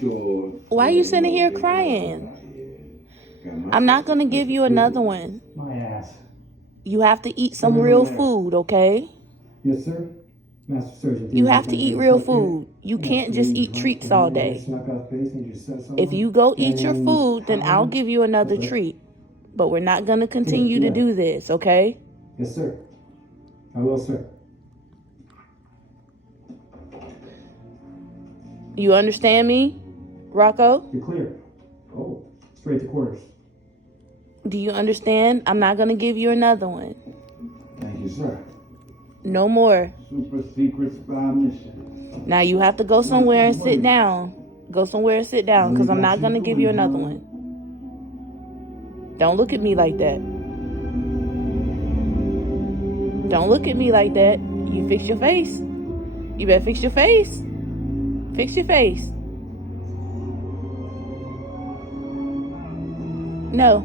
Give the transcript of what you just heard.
Why are you sitting here crying? I'm not going to give you another one. My ass. You have to eat some real food, okay? Yes, sir. Master Surgeon. You have to eat real food. You can't just eat treats all day. If you go eat your food, then I'll give you another treat. But we're not going to continue to do this, okay? Yes, sir. I will, sir. You understand me, Rocco? You're clear. Oh, straight to quarters. Do you understand? I'm not going to give you another one. Thank you, sir. No more. Super secret spy mission. Now you have to go somewhere and sit down. Go somewhere and sit down, because I'm not going to give you another one. Don't look at me like that. Don't look at me like that. You fix your face. You better fix your face. Fix your face. No.